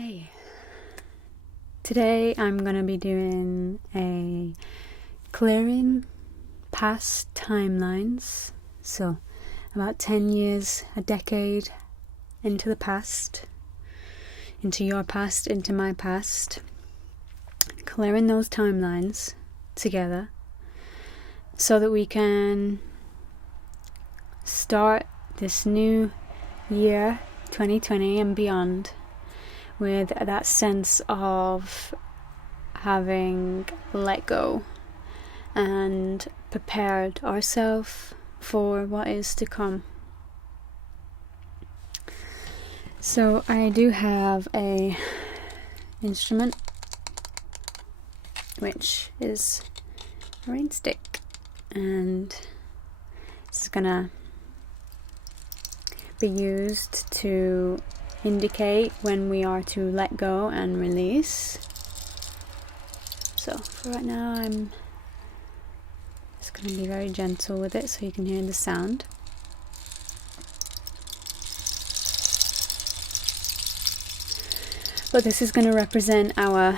Hey, today I'm going to be doing a clearing past timelines, so about 10 years, a decade into the past, into your past, into my past, clearing those timelines together so that we can start this new year, 2020 and beyond, with that sense of having let go and prepared ourselves for what is to come. So I do have a instrument which is a rain stick, and this is gonna be used to indicate when we are to let go and release. So for right now I'm just going to be very gentle with it so you can hear the sound. But this is going to represent our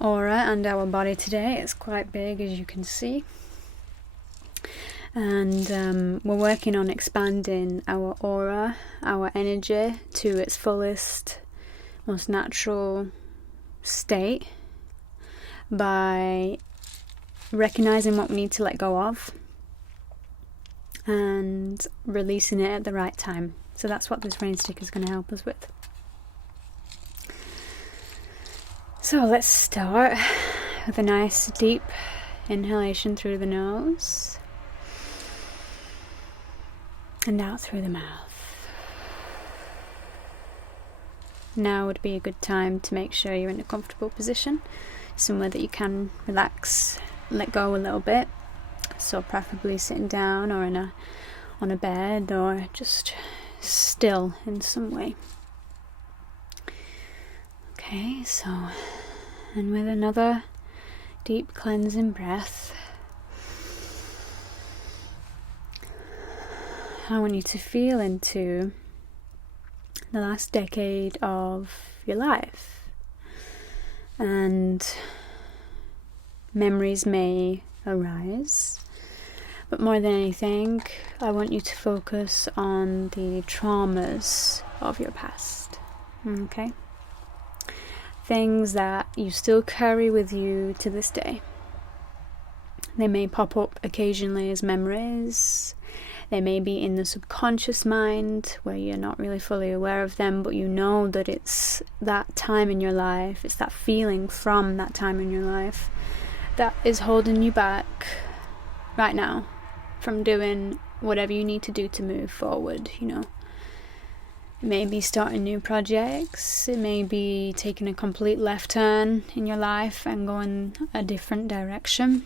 aura and our body today. It's quite big, as you can see. And we're working on expanding our aura, our energy to its fullest, most natural state by recognizing what we need to let go of and releasing it at the right time. So that's what this rain stick is going to help us with. So let's start with a nice deep inhalation through the nose and out through the mouth. Now would be a good time to make sure you're in a comfortable position, somewhere that you can relax, let go a little bit. So preferably sitting down or on a bed, or just still in some way. Okay, so, and with another deep cleansing breath, I want you to feel into the last decade of your life, and memories may arise, but more than anything I want you to focus on the traumas of your past. Okay? Things that you still carry with you to this day. They may pop up occasionally as memories. They may be in the subconscious mind where you're not really fully aware of them, but you know that it's that time in your life, it's that feeling from that time in your life that is holding you back right now from doing whatever you need to do to move forward, you know. It may be starting new projects, it may be taking a complete left turn in your life and going a different direction.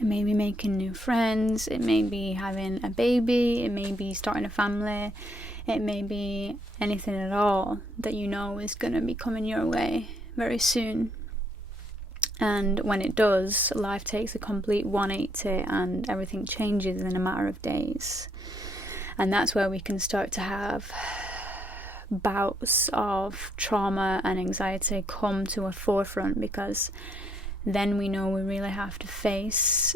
It may be making new friends, it may be having a baby, it may be starting a family, it may be anything at all that you know is going to be coming your way very soon. And when it does, life takes a complete 180 and everything changes in a matter of days. And that's where we can start to have bouts of trauma and anxiety come to a forefront, because then we know we really have to face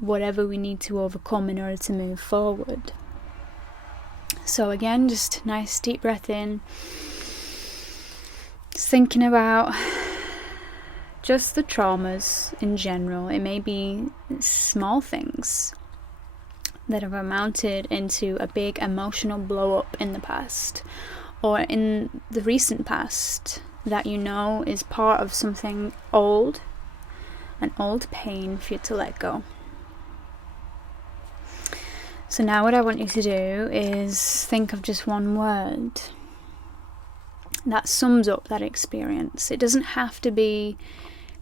whatever we need to overcome in order to move forward. So again, just nice deep breath in. Just thinking about just the traumas in general. It may be small things that have amounted into a big emotional blow up in the past, or in the recent past, that you know is part of something old, an old pain for you to let go. So now what I want you to do is think of just one word that sums up that experience. It doesn't have to be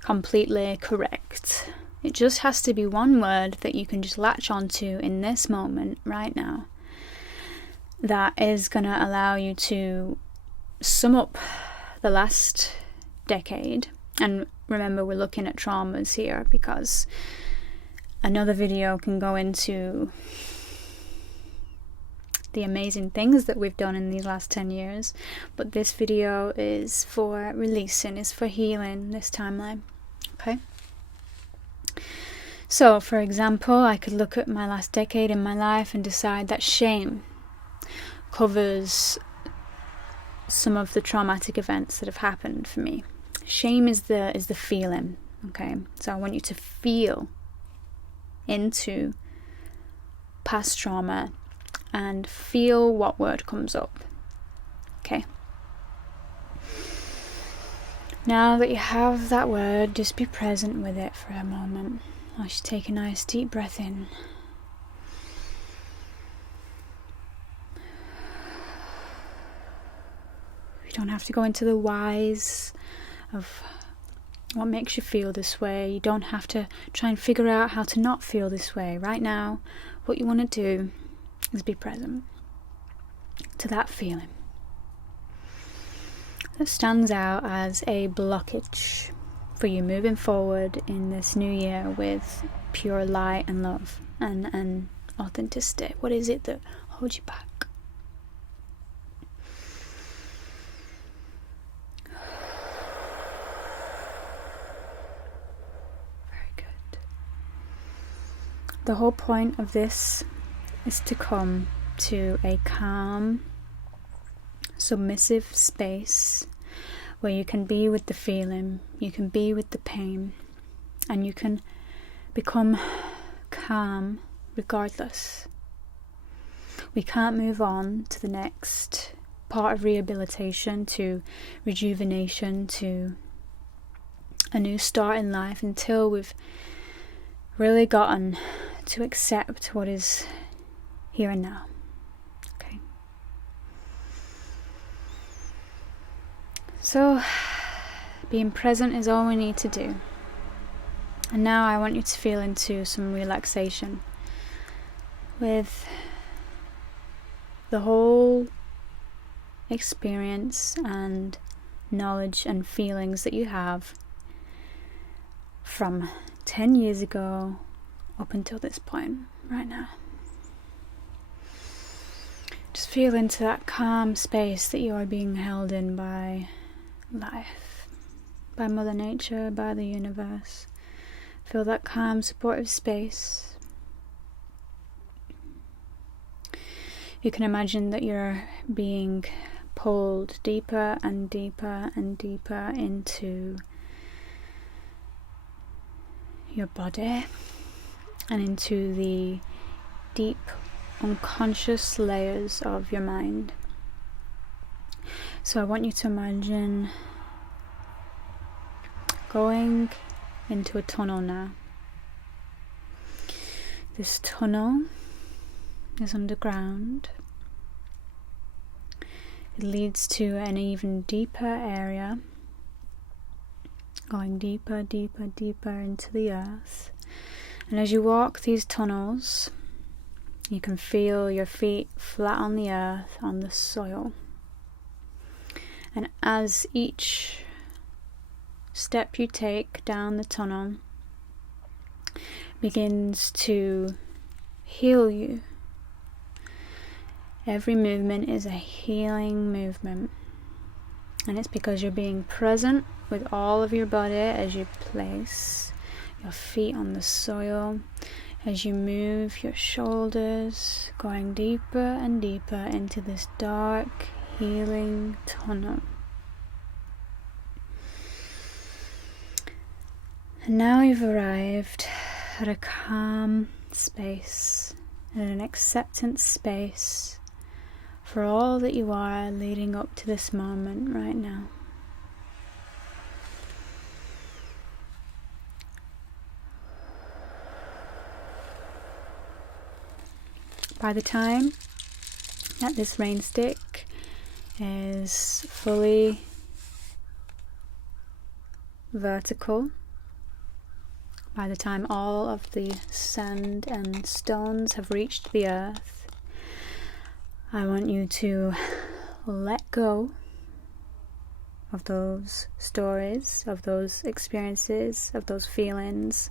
completely correct. It just has to be one word that you can just latch onto in this moment right now, that is going to allow you to sum up the last decade. And remember, we're looking at traumas here, because another video can go into the amazing things that we've done in these last 10 years. But this video is for releasing, is for healing this timeline. Okay? So, for example, I could look at my last decade in my life and decide that shame covers some of the traumatic events that have happened for me. Shame is the feeling, okay? So I want you to feel into past trauma and feel what word comes up, okay? Now that you have that word, just be present with it for a moment. I should take a nice deep breath in. You don't have to go into the whys of what makes you feel this way. You don't have to try and figure out how to not feel this way. Right now, what you want to do is be present to that feeling that stands out as a blockage for you moving forward in this new year with pure light and love and authenticity. What is it that holds you back? The whole point of this is to come to a calm, submissive space where you can be with the feeling, you can be with the pain, and you can become calm regardless. We can't move on to the next part of rehabilitation, to rejuvenation, to a new start in life until we've really gotten to accept what is here and now. Okay. So, being present is all we need to do. And now I want you to feel into some relaxation with the whole experience and knowledge and feelings that you have from 10 years ago up until this point right now. Just feel into that calm space that you are being held in by life, by Mother Nature, by the universe. Feel that calm, supportive space. You can imagine that you're being pulled deeper and deeper and deeper into your body and into the deep unconscious layers of your mind. So I want you to imagine going into a tunnel now. This tunnel is underground. It leads to an even deeper area, going deeper, deeper, deeper into the earth. And as you walk these tunnels, you can feel your feet flat on the earth, on the soil. And as each step you take down the tunnel begins to heal you, every movement is a healing movement. And it's because you're being present with all of your body as you place your feet on the soil, as you move your shoulders, going deeper and deeper into this dark, healing tunnel. And now you've arrived at a calm space, at an acceptance space for all that you are leading up to this moment right now. By the time that this rain stick is fully vertical, by the time all of the sand and stones have reached the earth, I want you to let go of those stories, of those experiences, of those feelings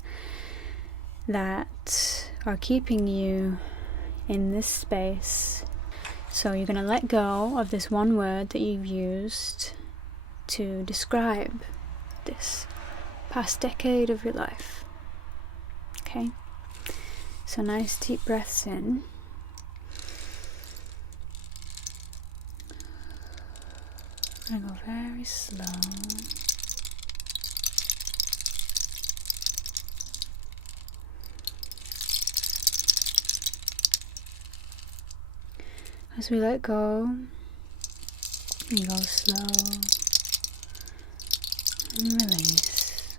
that are keeping you in this space. So you're going to let go of this one word that you've used to describe this past decade of your life. Okay? So nice deep breaths in. And go very slow. As we let go, and go slow and release.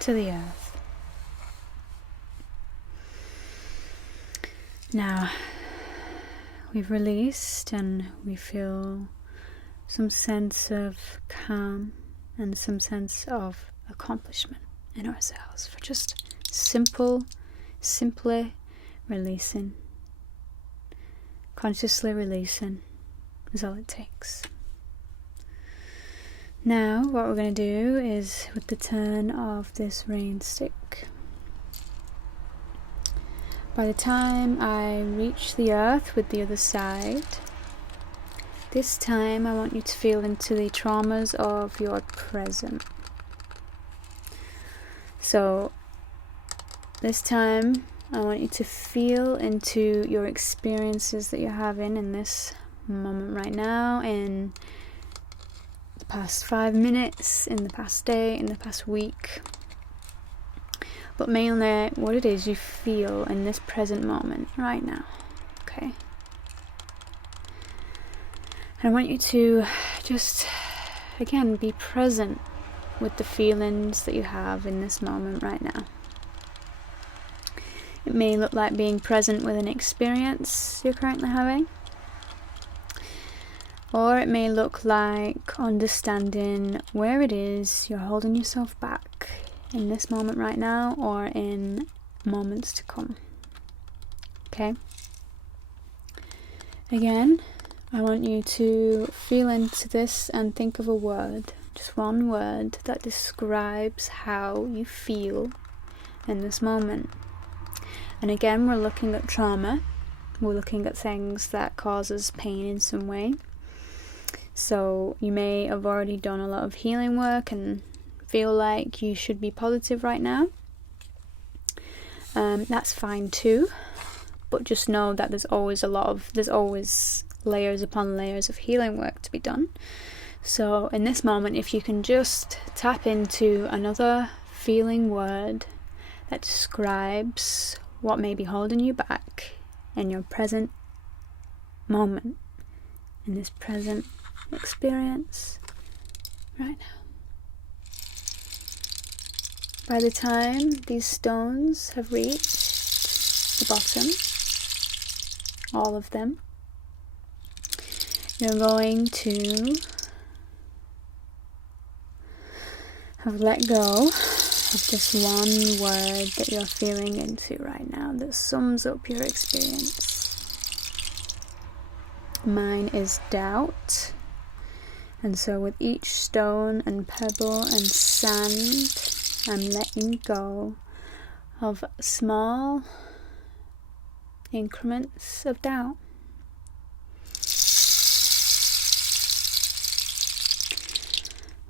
To the earth. Now, we've released and we feel some sense of calm and some sense of accomplishment in ourselves for just simply releasing. Consciously releasing is all it takes. Now what we're going to do is, with the turn of this rain stick, by the time I reach the earth with the other side, this time I want you to feel into the traumas of your present. So this time I want you to feel into your experiences that you're having in this moment right now, in the past 5 minutes, in the past day, in the past week. But mainly what it is you feel in this present moment right now. Okay? And I want you to just, again, be present with the feelings that you have in this moment right now. It may look like being present with an experience you're currently having, or it may look like understanding where it is you're holding yourself back in this moment right now or in moments to come. Okay? Again, I want you to feel into this and think of a word, just one word that describes how you feel in this moment. And again, we're looking at trauma. We're looking at things that cause us pain in some way. So you may have already done a lot of healing work and feel like you should be positive right now. That's fine too. But just know that there's always layers upon layers of healing work to be done. So in this moment, if you can just tap into another feeling word that describes what may be holding you back in your present moment, in this present experience right now. By the time these stones have reached the bottom, all of them, you're going to have let go of just one word that you're feeling into right now that sums up your experience. Mine is doubt. And so with each stone and pebble and sand, I'm letting go of small increments of doubt.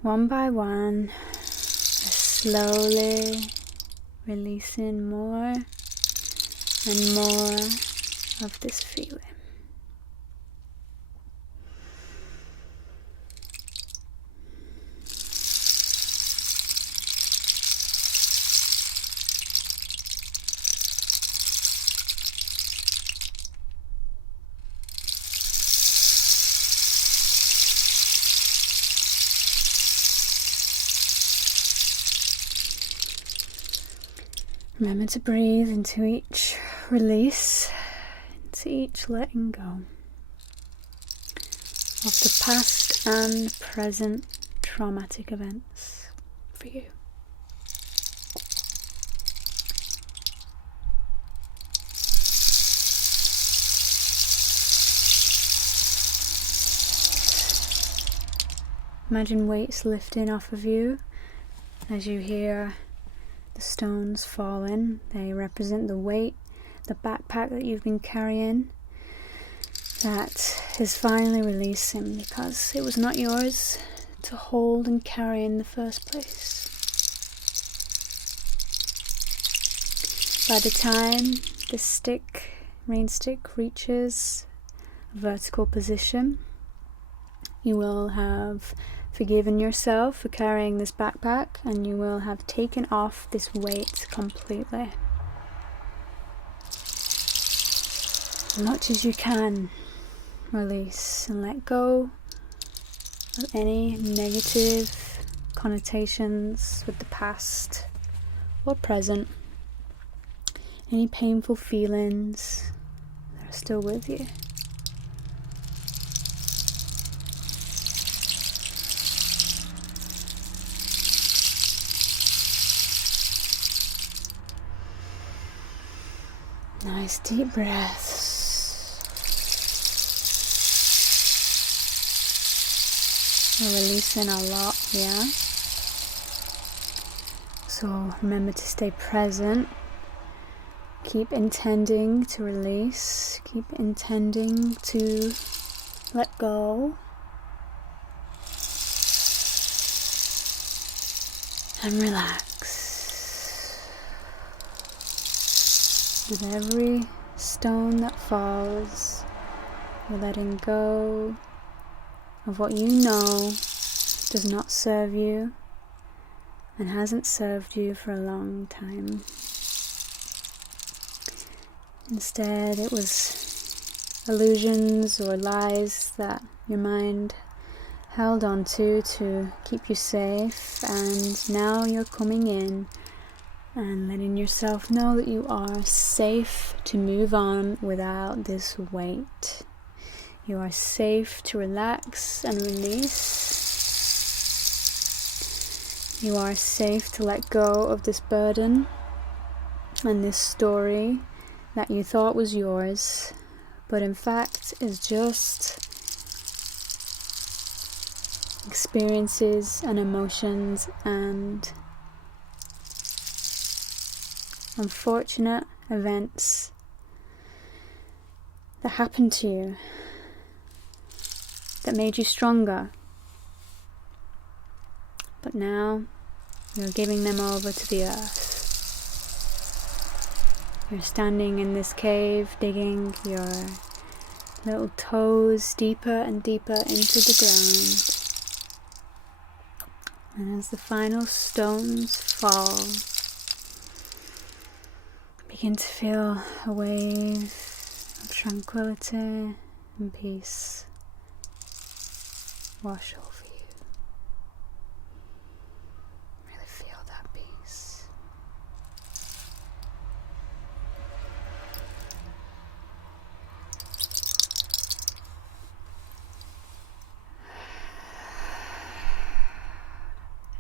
One by one, slowly releasing more and more of this feeling. Remember to breathe into each release, into each letting go of the past and present traumatic events for you. Imagine weights lifting off of you As you hear the stones falling, they represent the weight, the backpack that you've been carrying, that is finally releasing because it was not yours to hold and carry in the first place. By the time this rain stick reaches a vertical position, you will have forgiven yourself for carrying this backpack, and you will have taken off this weight completely. As much as you can, release and let go of any negative connotations with the past or present, any painful feelings that are still with you. Nice deep breaths. We're releasing a lot here. So remember to stay present. Keep intending to release. Keep intending to let go. And relax. With every stone that falls, you're letting go of what you know does not serve you and hasn't served you for a long time. Instead, it was illusions or lies that your mind held on to keep you safe, and now you're coming in and letting yourself know that you are safe to move on without this weight. You are safe to relax and release. You are safe to let go of this burden and this story that you thought was yours, but in fact is just experiences and emotions and unfortunate events that happened to you that made you stronger. But now you're giving them over to the earth. You're standing in this cave, digging your little toes deeper and deeper into the ground. And as the final stones fall, begin to feel a wave of tranquility and peace wash over you. Really feel that peace.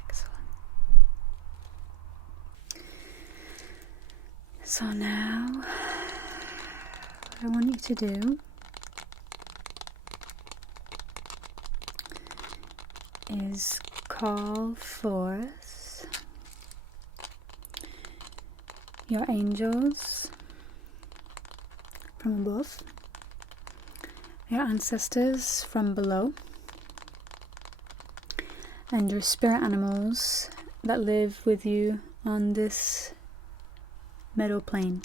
Excellent. So now, what I want you to do is call forth your angels from above, your ancestors from below, and your spirit animals that live with you on this middle plane.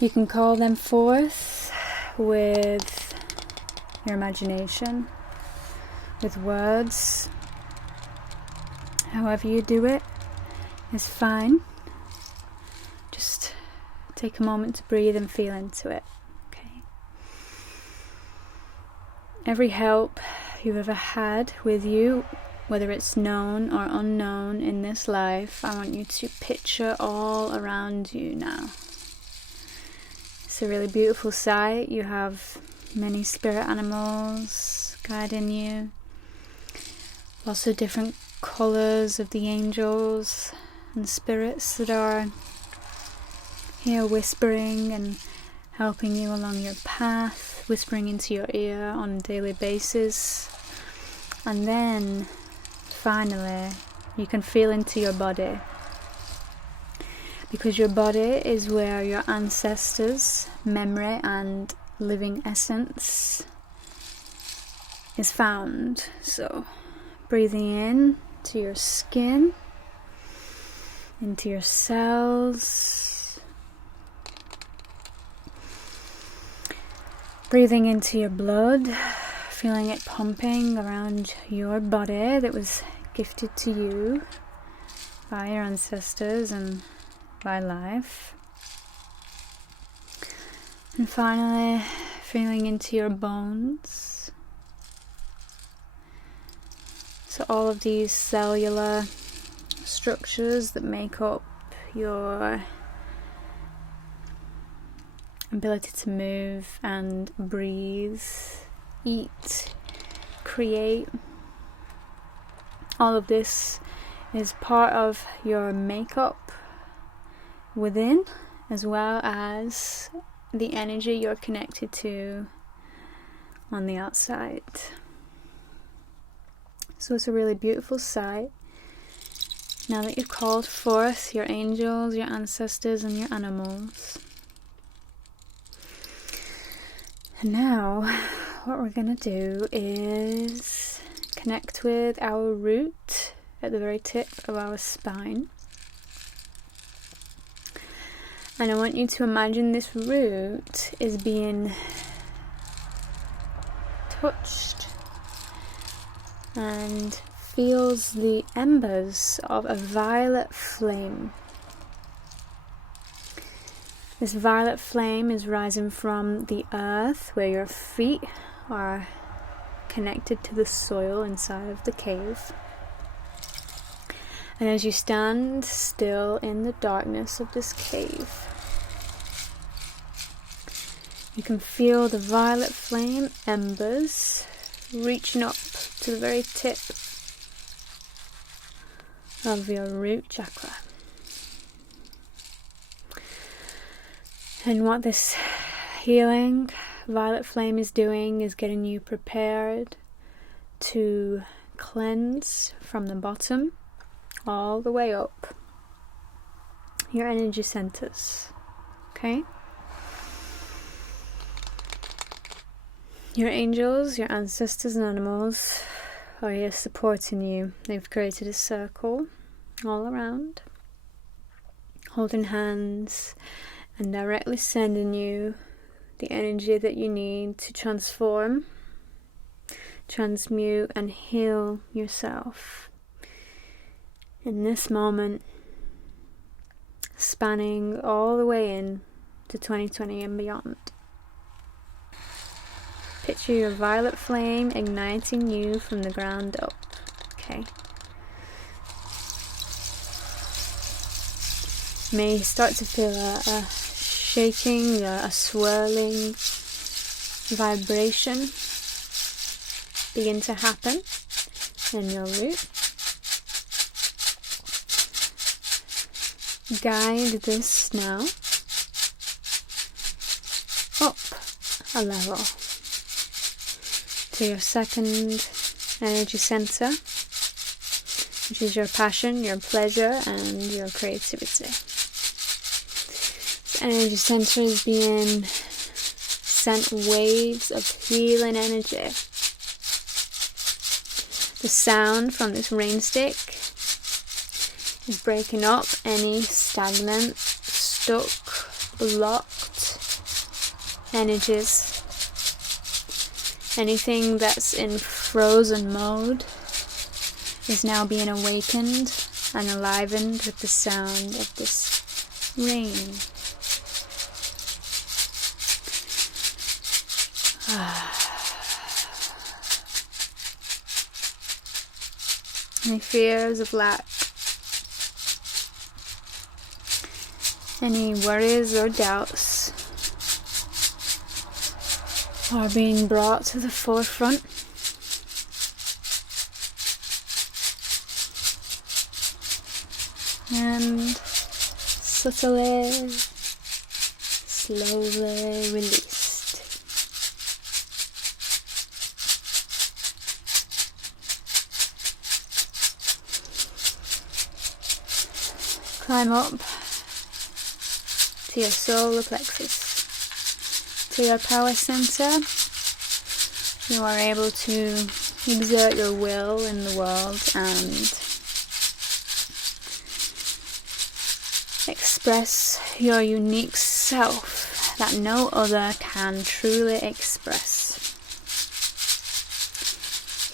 You can call them forth with your imagination, with words. However you do it is fine. Just take a moment to breathe and feel into it. Okay. Every help you've ever had with you, whether it's known or unknown in this life, I want you to picture all around you now. It's a really beautiful sight. You have many spirit animals guiding you. Lots of different colours of the angels and spirits that are here whispering and helping you along your path, whispering into your ear on a daily basis. And then finally you can feel into your body, because your body is where your ancestors' memory and living essence is found. So breathing in to your skin, into your cells, breathing into your blood, feeling it pumping around your body that was gifted to you by your ancestors and by life. And finally, feeling into your bones. So all of these cellular structures that make up your ability to move and breathe, eat, create. All of this is part of your makeup within, as well as the energy you're connected to on the outside. So it's a really beautiful sight. Now that you've called forth your angels, your ancestors, and your animals. And now what we're going to do is connect with our root at the very tip of our spine. And I want you to imagine this root is being touched and feels the embers of a violet flame. This violet flame is rising from the earth, where your feet are connected to the soil inside of the cave. And as you stand still in the darkness of this cave, you can feel the violet flame embers reaching up to the very tip of your root chakra. And what this healing violet flame is doing is getting you prepared to cleanse from the bottom all the way up your energy centers. Okay? Your angels, your ancestors and animals are here supporting you. They've created a circle all around, holding hands and directly sending you the energy that you need to transform, transmute and heal yourself in this moment, spanning all the way in to 2020 and beyond. Picture your violet flame igniting you from the ground up. Okay. You may start to feel a shaking, a swirling vibration begin to happen in your root. Guide this now up a level to your second energy center, which is your passion, your pleasure, and your creativity. This energy center is being sent waves of healing energy. The sound from this rain stick is breaking up any stagnant, stuck, blocked energies. Anything that's in frozen mode is now being awakened and enlivened with the sound of this rain. Any fears of lack, any worries or doubts are being brought to the forefront. And subtly, slowly released. climb up to your solar plexus, to your power center. You are able to exert your will in the world and express your unique self that no other can truly express.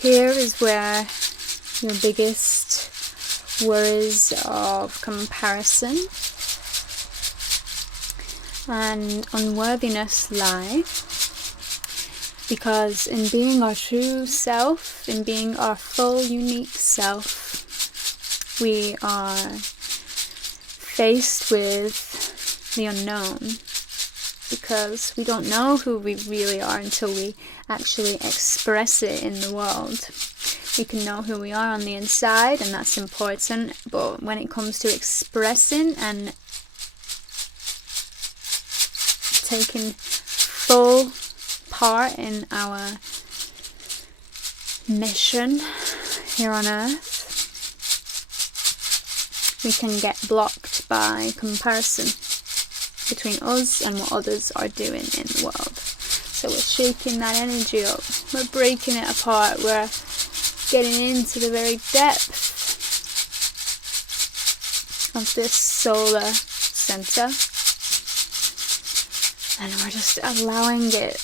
Here is where your biggest worries of comparison and unworthiness lie, because in being our true self, in being our full unique self, we are faced with the unknown, because we don't know who we really are until we actually express it in the world. We can know who we are on the inside, and that's important, but when it comes to expressing and taking full part in our mission here on Earth, we can get blocked by comparison between us and what others are doing in the world. So we're shaking that energy up, we're breaking it apart, we're getting into the very depth of this solar center, and we're just allowing it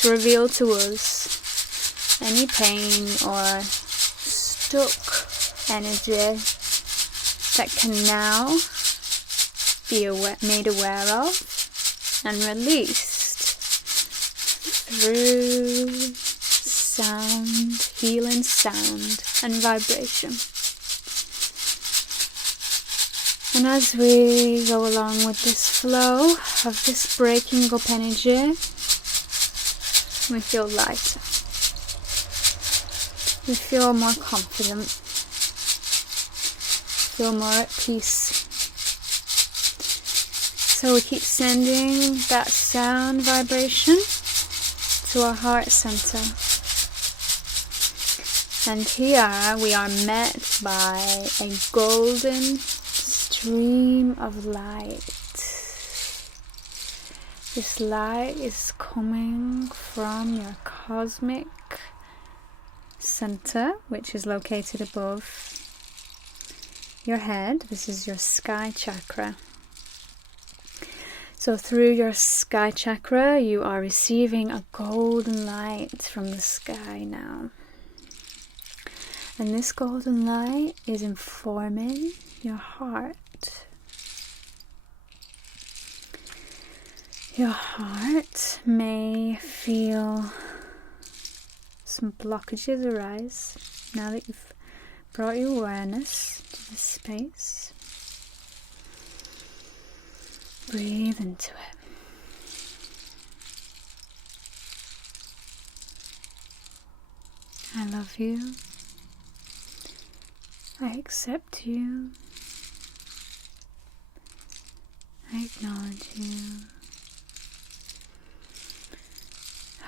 to reveal to us any pain or stuck energy that can now be made aware of and released through sound, healing sound and vibration. And as we go along with this flow of this breaking up energy, we feel lighter. We feel more confident. Feel more at peace. So we keep sending that sound vibration to our heart center. And here we are met by a golden stream of light. This light is coming from your cosmic center, which is located above your head. This is your sky chakra. So through your sky chakra, you are receiving a golden light from the sky now. And this golden light is informing your heart. Your heart may feel some blockages arise now that you've brought your awareness to this space. Breathe into it. I love you. I accept you. I acknowledge you.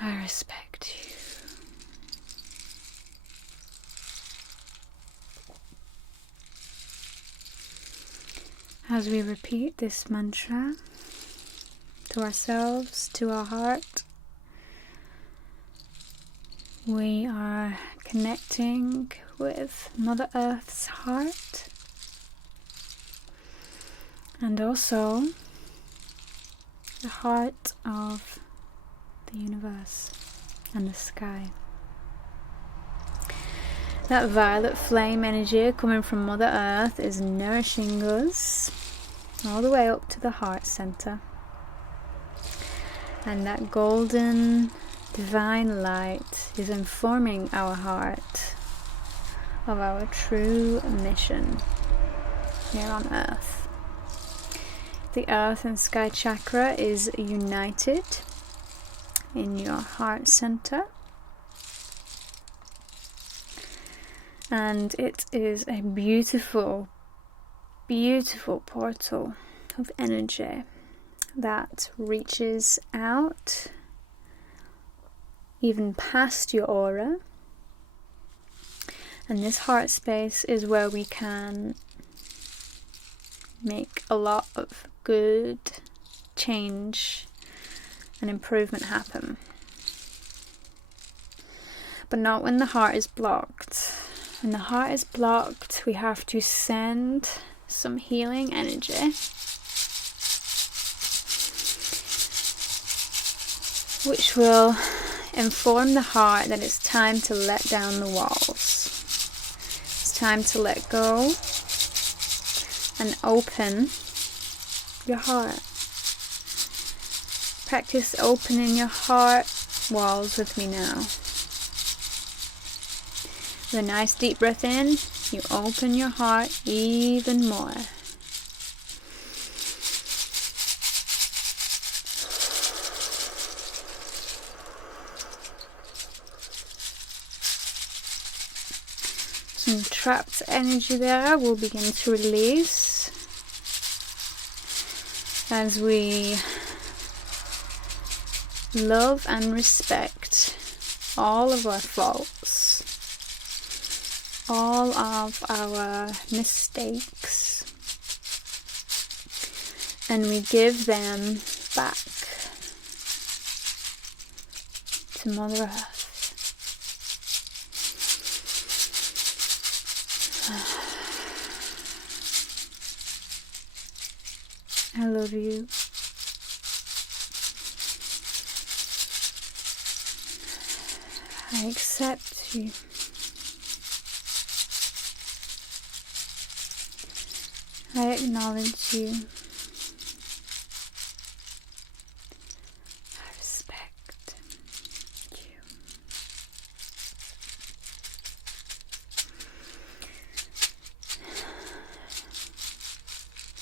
I respect you. As we repeat this mantra to ourselves, to our heart, we are connecting with Mother Earth's heart, and also the heart of the universe and the sky. That violet flame energy coming from Mother Earth is nourishing us all the way up to the heart center. And that golden divine light is informing our heart of our true mission here on Earth. The Earth and Sky Chakra is united in your heart center. And it is a beautiful, beautiful portal of energy that reaches out even past your aura. And this heart space is where we can make a lot of good change and improvement happen. But not when the heart is blocked. When the heart is blocked, we have to send some healing energy, which will inform the heart that it's time to let down the walls. It's time to let go and open your heart. Practice opening your heart walls with me now. With a nice deep breath in, you open your heart even more. Some trapped energy there will begin to release as we love and respect all of our faults, all of our mistakes, and we give them back to Mother Earth. I love you. I accept you. I acknowledge you. I respect you.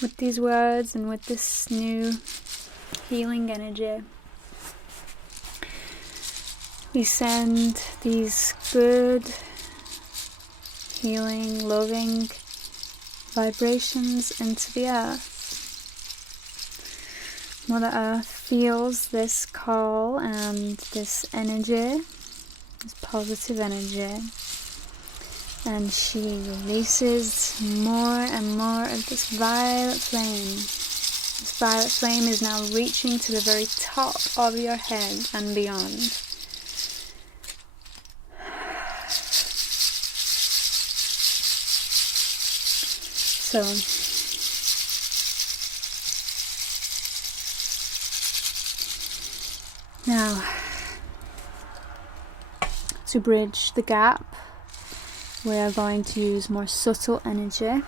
With these words and with this new healing energy, we send these good, healing, loving vibrations into the earth. Mother Earth feels this call and this energy, this positive energy, and she releases more and more of this violet flame. This violet flame is now reaching to the very top of your head and beyond. So, now, to bridge the gap, we are going to use more subtle energy.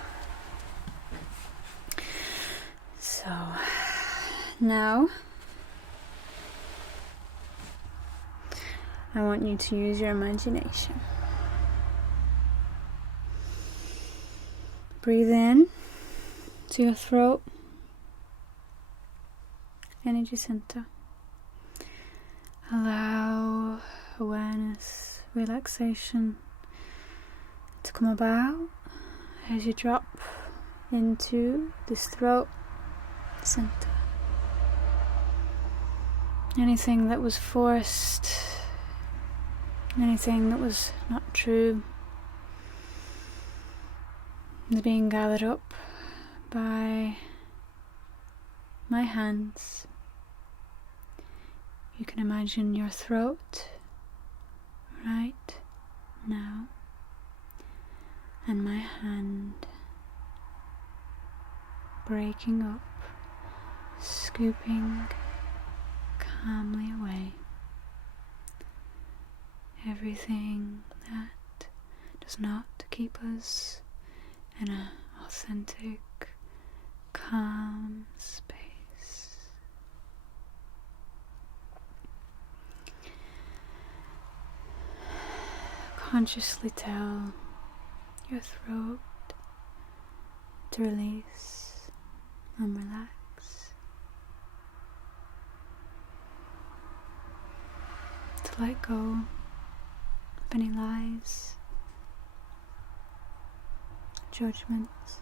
So, now, I want you to use your imagination. Breathe in to your throat, energy center. Allow awareness, relaxation to come about as you drop into this throat center. Anything that was forced, anything that was not true, is being gathered up by my hands. You can imagine your throat right now, and my hand breaking up, scooping calmly away everything that does not keep us in an authentic, calm space. Consciously tell your throat to release and relax, to let go of any lies, judgments,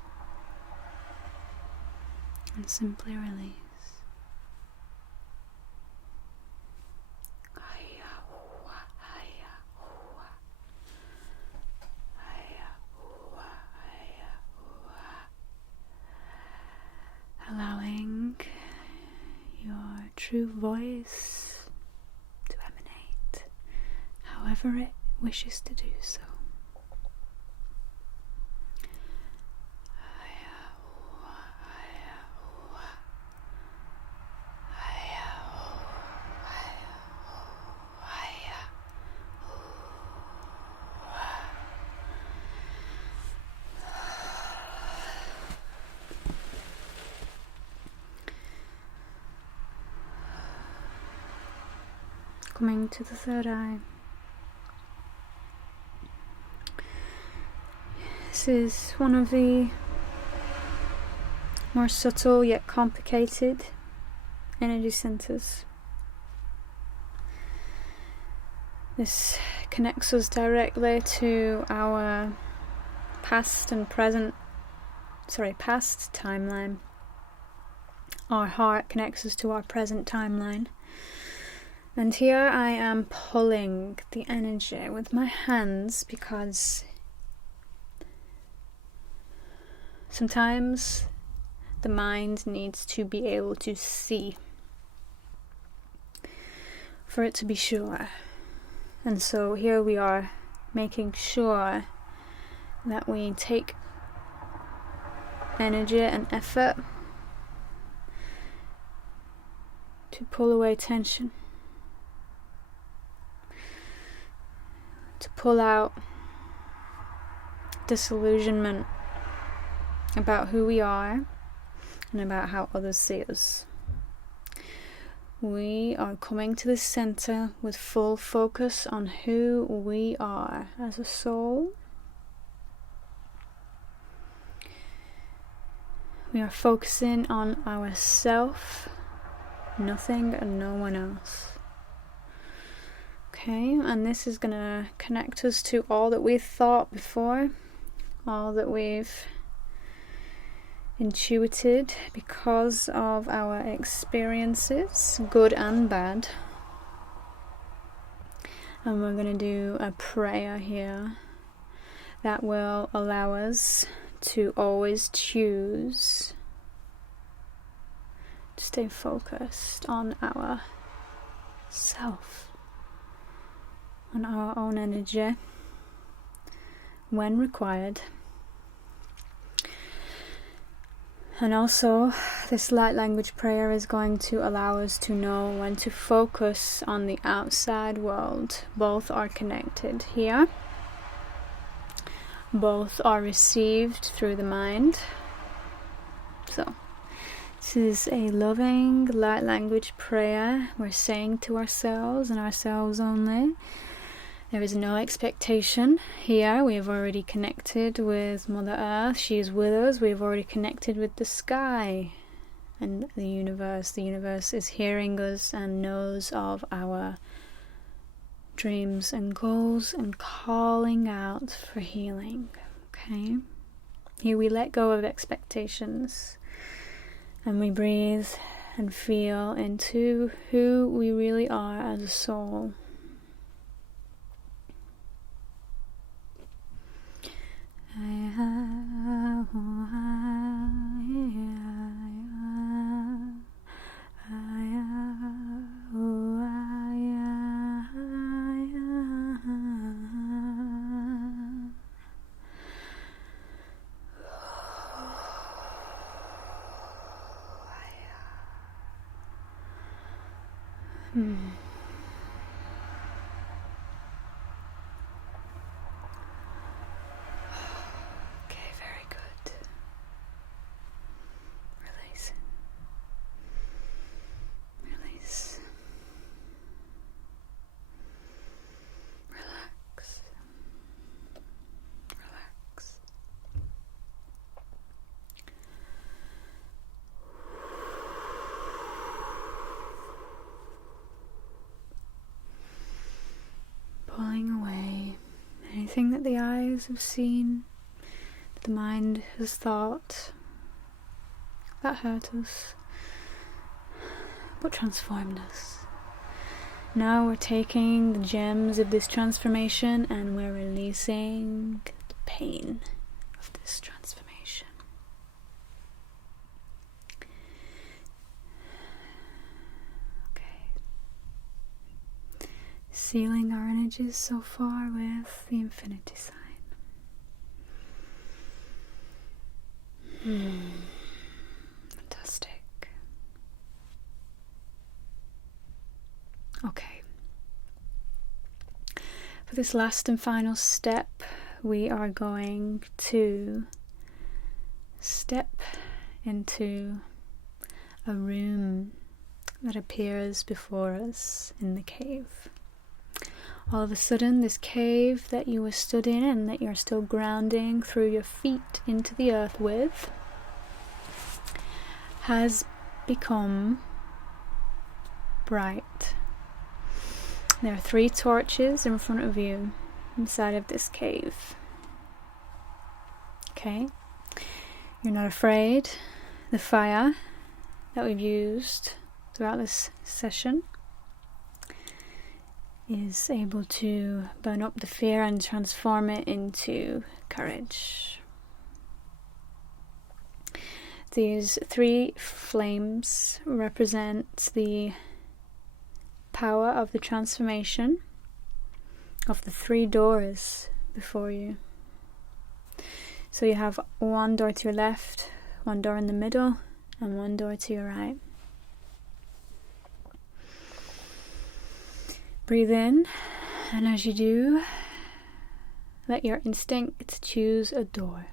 and simply release. allowing your true voice to emanate however it wishes to do so. Coming to the third eye. This is one of the more subtle yet complicated energy centers. This connects us directly to our past timeline. Our heart connects us to our present timeline. And here I am pulling the energy with my hands because sometimes the mind needs to be able to see for it to be sure. And so here we are making sure that we take energy and effort to pull away tension, to pull out disillusionment about who we are and about how others see us. We are coming to the center with full focus on who we are as a soul. We are focusing on ourself, nothing and no one else. Okay, and this is going to connect us to all that we've thought before, all that we've intuited because of our experiences, good and bad. And we're going to do a prayer here that will allow us to always choose to stay focused on our self, on our own energy when required. And also, this light language prayer is going to allow us to know when to focus on the outside world. Both are connected here. Both are received through the mind. So, this is a loving light language prayer we're saying to ourselves and ourselves only. There is no expectation here. We have already connected with Mother Earth. She is with us. We have already connected with the sky and the universe. The universe is hearing us and knows of our dreams and goals and calling out for healing. Okay? Here we let go of expectations and we breathe and feel into who we really are as a soul. Pulling away anything that the eyes have seen, that the mind has thought, that hurt us, but transformed us. Now we're taking the gems of this transformation and we're releasing the pain of this transformation. sealing our energies so far with the infinity sign. Fantastic. Okay. For this last and final step, we are going to step into a room that appears before us in the cave. All of a sudden, this cave that you were stood in and that you're still grounding through your feet into the earth with has become bright. There are 3 torches in front of you inside of this cave. Okay? You're not afraid. The fire that we've used throughout this session is able to burn up the fear and transform it into courage. These 3 flames represent the power of the transformation of the 3 doors before you. So you have 1 door to your left, 1 door in the middle, and 1 door to your right. Breathe in, and as you do, let your instinct choose a door.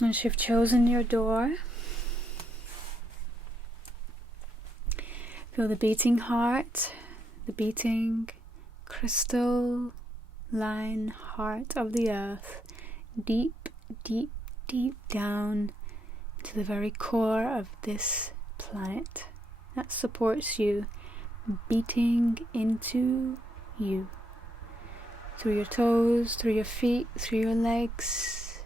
Once you've chosen your door, feel the beating heart, the beating crystal line heart of the earth, deep, deep, deep down to the very core of this planet that supports you, beating into you, through your toes, through your feet, through your legs,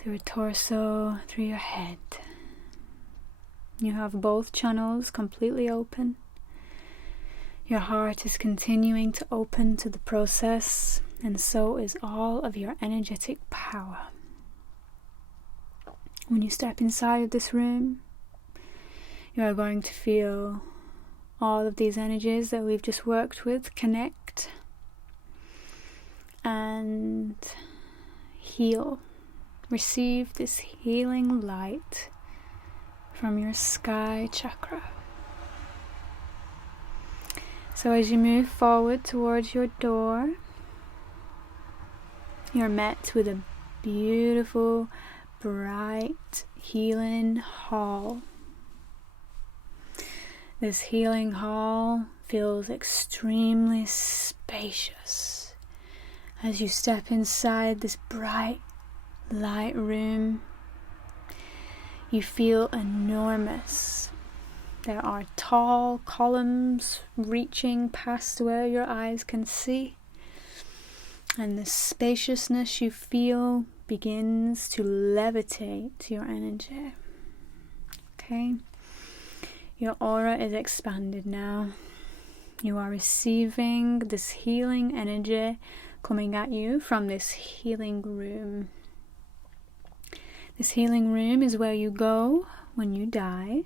through your torso, through your head. You have both channels completely open. Your heart is continuing to open to the process, and so is all of your energetic power. When you step inside of this room, you are going to feel all of these energies that we've just worked with connect and heal. Receive this healing light from your sky chakra. So as you move forward towards your door, you're met with a beautiful, bright, healing hall. This healing hall feels extremely spacious as you step inside this bright, light room. You feel enormous. There are tall columns reaching past where your eyes can see, and the spaciousness you feel begins to levitate your energy. Okay? Your aura is expanded now. You are receiving this healing energy coming at you from this healing room. This healing room is where you go when you die,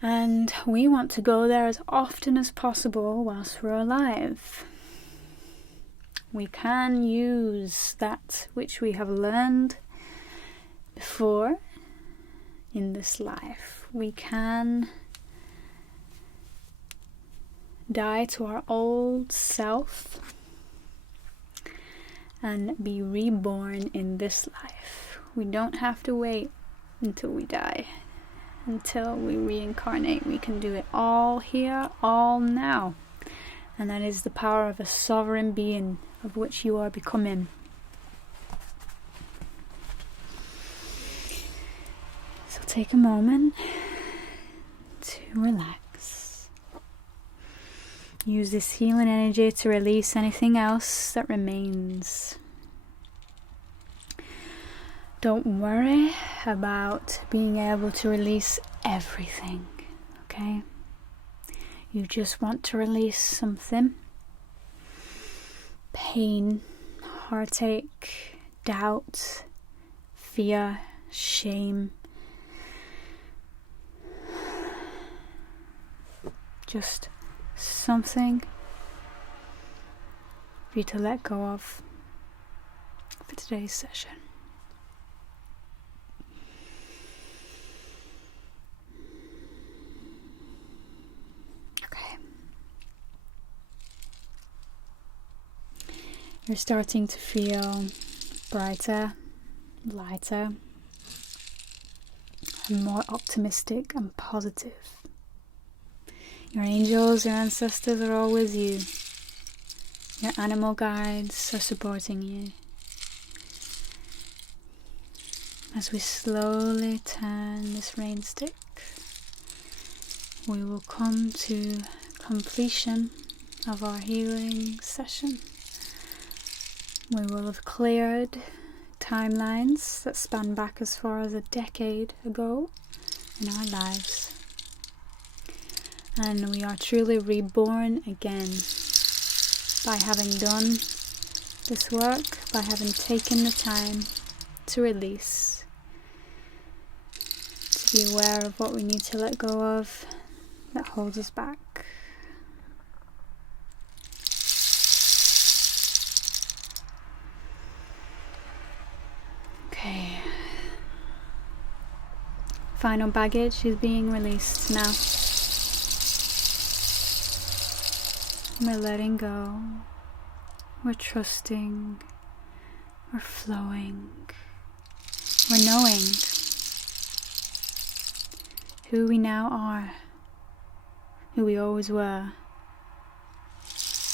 and we want to go there as often as possible whilst we're alive. We can use that which we have learned before in this life. We can die to our old self and be reborn in this life. We don't have to wait until we die, until we reincarnate. We can do it all here, all now. And that is the power of a sovereign being, of which you are becoming. So take a moment to relax. Use this healing energy to release anything else that remains. Don't worry about being able to release everything, okay? You just want to release something. Pain, heartache, doubt, fear, shame. just something for you to let go of for today's session. Okay. You're starting to feel brighter, lighter, and more optimistic and positive. Your angels, your ancestors are all with you. Your animal guides are supporting you. As we slowly turn this rain stick, we will come to completion of our healing session. We will have cleared timelines that span back as far as a decade ago in our lives. And we are truly reborn again by having done this work, by having taken the time to release, to be aware of what we need to let go of that holds us back. Okay. Final baggage is being released now. We're letting go. We're trusting. We're flowing. We're knowing who we now are, who we always were,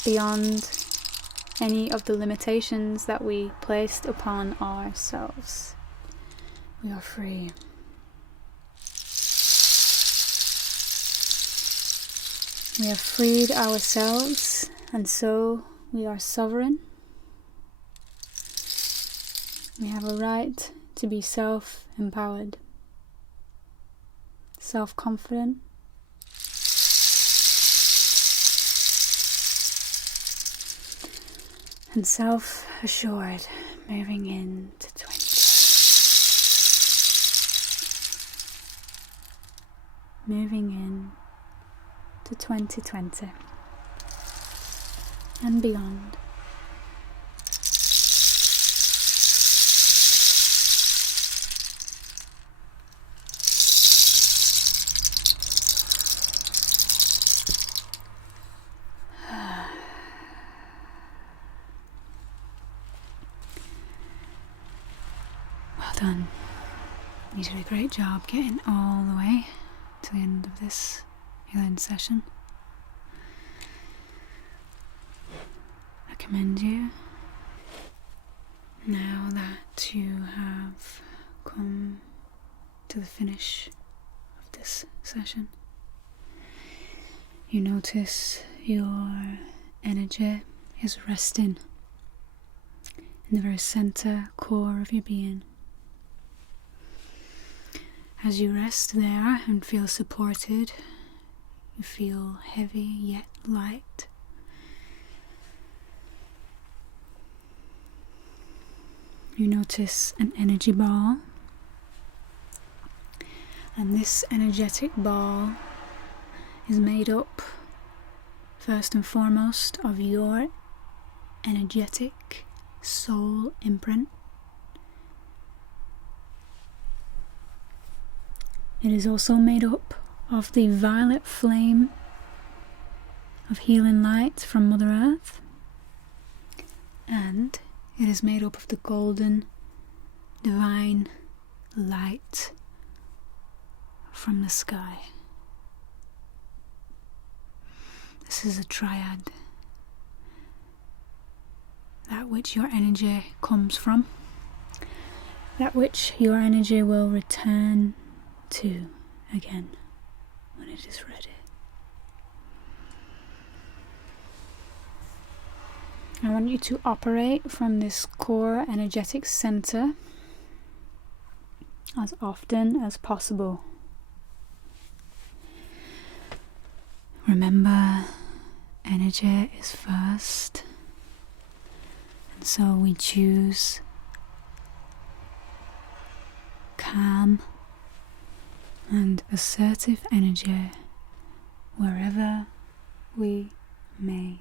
beyond any of the limitations that we placed upon ourselves. We are free. We have freed ourselves, and so we are sovereign. We have a right to be self-empowered, self-confident, and self-assured, moving into 20. Moving in to 2020 and beyond. Well done. You did a great job getting all the way to the end of this healing session. I commend you. Now that you have come to the finish of this session, you notice your energy is resting in the very center core of your being. As you rest there and feel supported, you feel heavy yet light. You notice an energy ball, and this energetic ball is made up first and foremost of your energetic soul imprint. It is also made up of the violet flame of healing light from Mother Earth, and it is made up of the golden divine light from the sky. This is a triad, that which your energy comes from, that which your energy will return to again when it is ready. I want you to operate from this core energetic center as often as possible. Remember, energy is first, and so we choose calm and assertive energy wherever we may